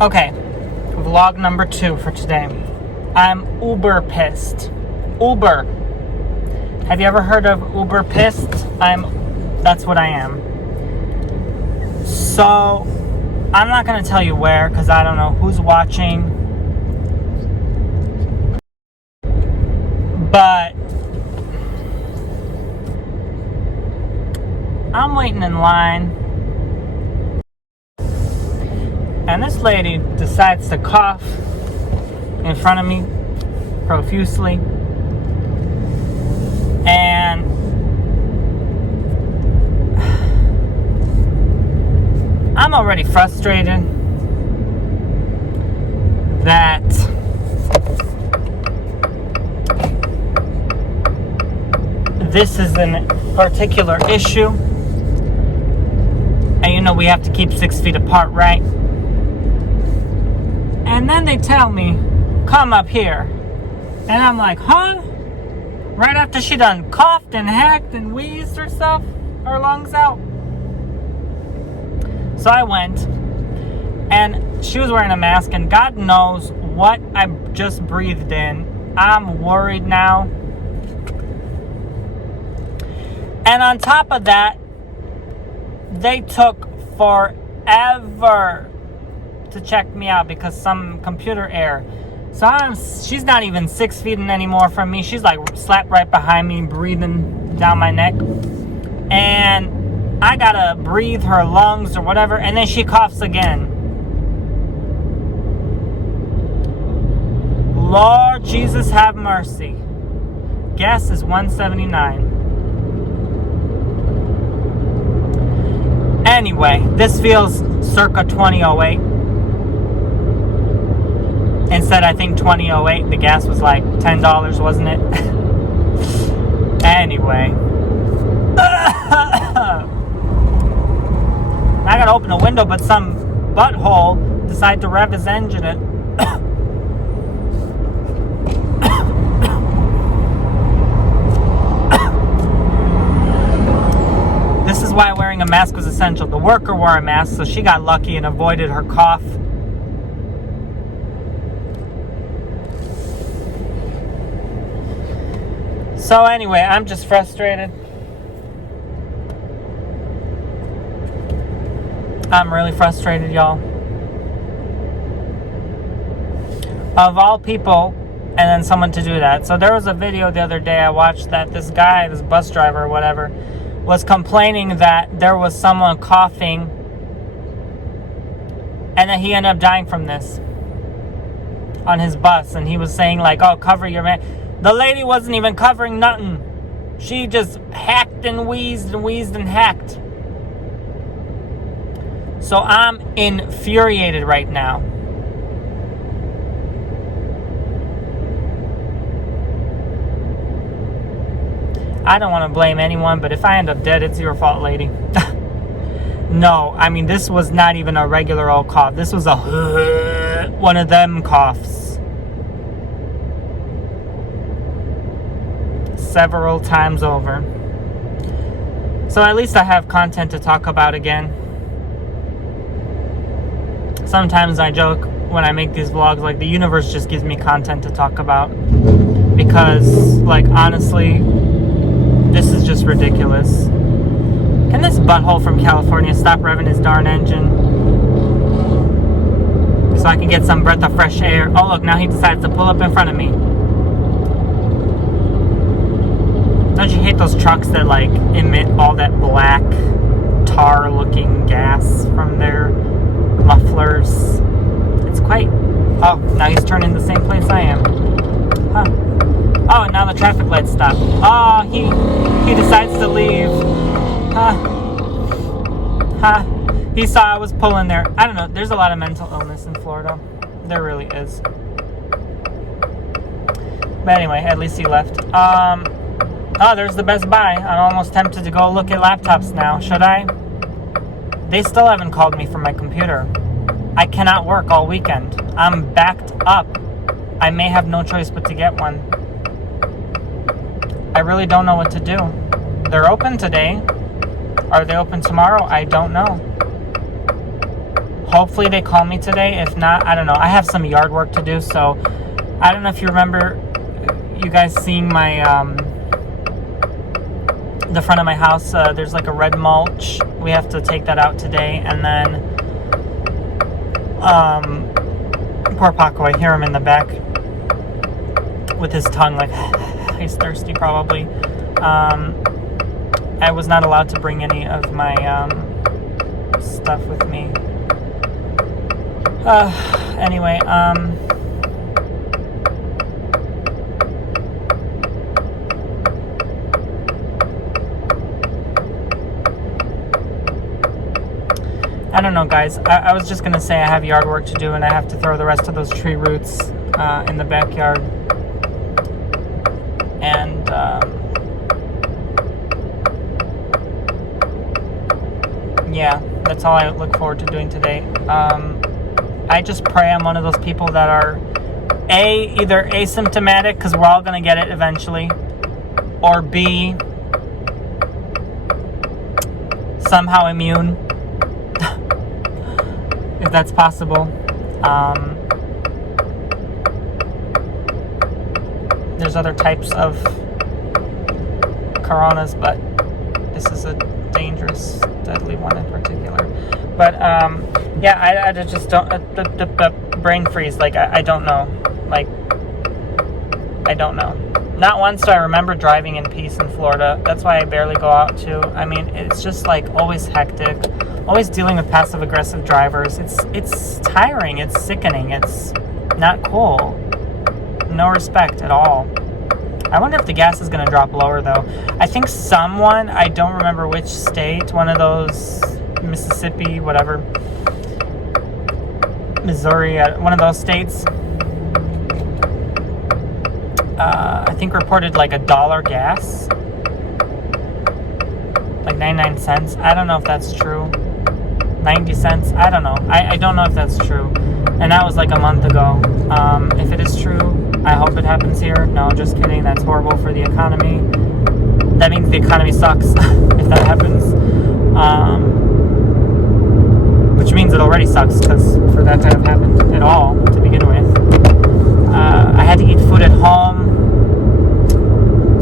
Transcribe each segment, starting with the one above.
Okay, vlog number 2 for today. I'm uber pissed. Uber. Have you ever heard of uber pissed? That's what I am. So, I'm not going to tell you where because I don't know who's watching. But I'm waiting in line. And this lady decides to cough in front of me profusely. And I'm already frustrated that this is a particular issue. And you know we have to keep 6 feet apart, right? And then they tell me, come up here. And I'm like, huh? Right after she done coughed and hacked and wheezed herself, her lungs out. So I went, and she was wearing a mask, and God knows what I just breathed in. I'm worried now. And on top of that, they took forever to check me out because some computer error. So she's not even 6 feet anymore from me. She's like slapped right behind me, breathing down my neck. And I gotta breathe her lungs or whatever, and then she coughs again. Lord Jesus, have mercy. Gas is $1.79. Anyway, this feels circa 2008. Instead, I think 2008, the gas was like $10, wasn't it? Anyway. I gotta open a window, but some butthole decided to rev his engine. This is why wearing a mask was essential. The worker wore a mask, so she got lucky and avoided her cough. So anyway, I'm just frustrated. I'm really frustrated, y'all. Of all people, and then someone to do that. So there was a video the other day I watched that this guy, this bus driver or whatever, was complaining that there was someone coughing and that he ended up dying from this on his bus. And he was saying like, oh, cover your man. The lady wasn't even covering nothing. She just hacked and wheezed and hacked. So I'm infuriated right now. I don't want to blame anyone, but if I end up dead, it's your fault, lady. No, I mean, this was not even a regular old cough. This was a one of them coughs. Several times over. So at least I have content to talk about again. Sometimes I joke when I make these vlogs, like the universe just gives me content to talk about. Because, like, honestly, this is just ridiculous. Can this butthole from California stop revving his darn engine? So I can get some breath of fresh air. Oh look, now he decides to pull up in front of me. Don't you hate those trucks that like emit all that black tar looking gas from their mufflers? It's quite... Oh, now he's turning the same place I am. Huh. Oh, and now the traffic lights stop. Oh, he decides to leave. Huh. He saw I was pulling there. I don't know. There's a lot of mental illness in Florida. There really is. But anyway, at least he left. Oh, there's the Best Buy. I'm almost tempted to go look at laptops now. Should I? They still haven't called me for my computer. I cannot work all weekend. I'm backed up. I may have no choice but to get one. I really don't know what to do. They're open today. Are they open tomorrow? I don't know. Hopefully they call me today. If not, I don't know. I have some yard work to do, so I don't know if you remember you guys seeing my the front of my house. There's like a red mulch. We have to take that out today, and then poor Paco, I hear him in the back with his tongue like he's thirsty probably. I was not allowed to bring any of my stuff with me. Anyway, I don't know, guys. I was just gonna say I have yard work to do, and I have to throw the rest of those tree roots in the backyard. And yeah, that's all I look forward to doing today. I just pray I'm one of those people that are either asymptomatic, because we're all gonna get it eventually, or B, somehow immune. If that's possible. There's other types of coronas, but this is a dangerous, deadly one in particular. But yeah, I just don't. The brain freeze. Like I don't know. Like I don't know. Not once do I remember driving in peace in Florida. That's why I barely go out too. I mean, it's just like always hectic. Always dealing with passive-aggressive drivers. It's tiring. It's sickening. It's not cool. No respect at all. I wonder if the gas is going to drop lower, though. I think someone, I don't remember which state, one of those, Mississippi, whatever, Missouri, one of those states, I think reported like $1 gas. Like 99 cents. I don't know if that's true. 90 cents. I don't know. I don't know if that's true. And that was like a month ago. If it is true, I hope it happens here. No, just kidding. That's horrible for the economy. That means the economy sucks if that happens. Which means it already sucks, because for that to have happened at all to begin with. I had to eat food at home.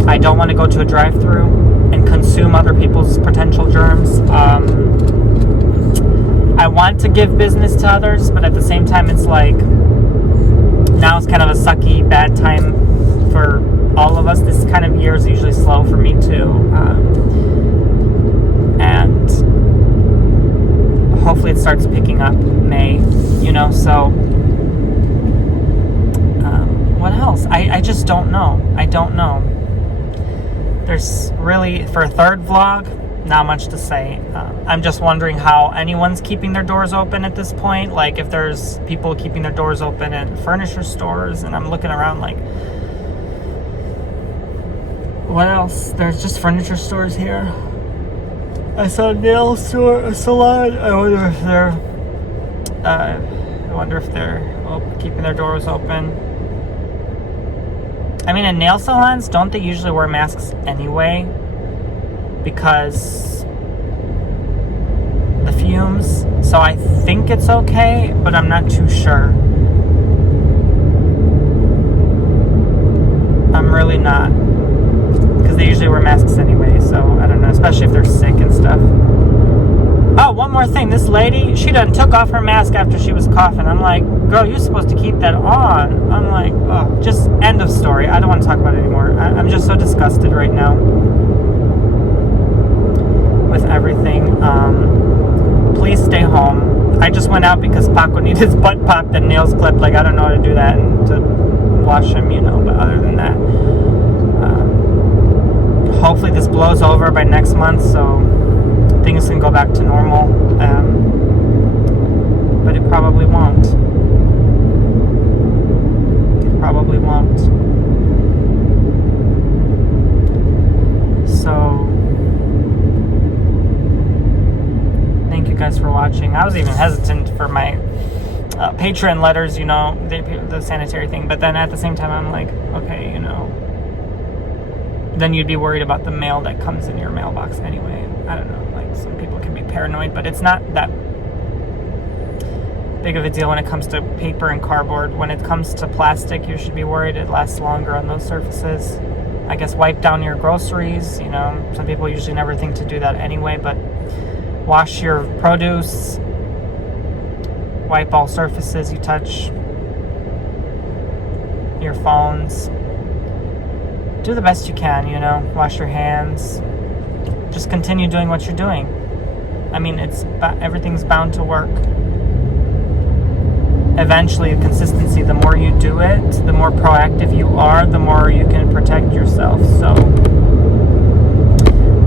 I don't want to go to a drive-thru and consume other people's potential germs. I want to give business to others, but at the same time, it's like now it's kind of a sucky, bad time for all of us. This kind of year is usually slow for me too, and hopefully it starts picking up May. So what else? I just don't know. I don't know. There's really, for a third vlog, not much to say. I'm just wondering how anyone's keeping their doors open at this point. Like if there's people keeping their doors open at furniture stores, and I'm looking around like, what else? There's just furniture stores here. I saw a nail store, a salon. I wonder if they're keeping their doors open. I mean, in nail salons, don't they usually wear masks anyway? Because the fumes. So I think it's okay, but I'm not too sure. I'm really not. Because they usually wear masks anyway, so I don't know, especially if they're sick and stuff. Oh, one more thing. This lady, she done took off her mask after she was coughing. I'm like, girl, you're supposed to keep that on. I'm like, oh, just end of story. I don't want to talk about it anymore. I'm just so disgusted right now with everything. Please stay home. I just went out because Paco needed his butt popped and nails clipped. Like, I don't know how to do that and to wash him, but other than that, hopefully this blows over by next month so things can go back to normal, but it probably won't. It probably won't. So, thank you guys for watching. I was even hesitant for my Patreon letters, the sanitary thing, but then at the same time I'm like, okay, then you'd be worried about the mail that comes in your mailbox anyway. I don't know, like some people can be paranoid, but it's not that big of a deal when it comes to paper and cardboard. When it comes to plastic, you should be worried it lasts longer on those surfaces. I guess wipe down your groceries. You know, some people usually never think to do that anyway, but wash your produce. Wipe all surfaces you touch. Your phones. Do the best you can, you know. Wash your hands. Just continue doing what you're doing. I mean, everything's bound to work. Eventually, consistency, the more you do it, the more proactive you are, the more you can protect yourself. So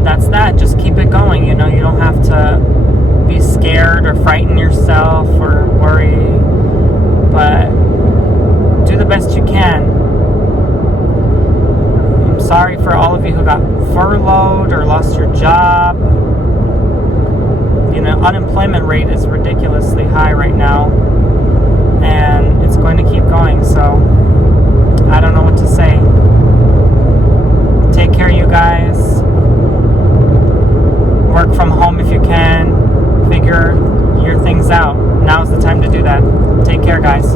that's that. Just keep it going. You know, you don't have to be scared or frighten yourself or worry, but do the best you can. I'm sorry for all of you who got furloughed or lost your job. You know, unemployment rate is ridiculously high right now, and it's going to keep going, so I don't know what to say. Take care, you guys. Work from home if you can. Figure your things out. Now's the time to do that. Take care, guys.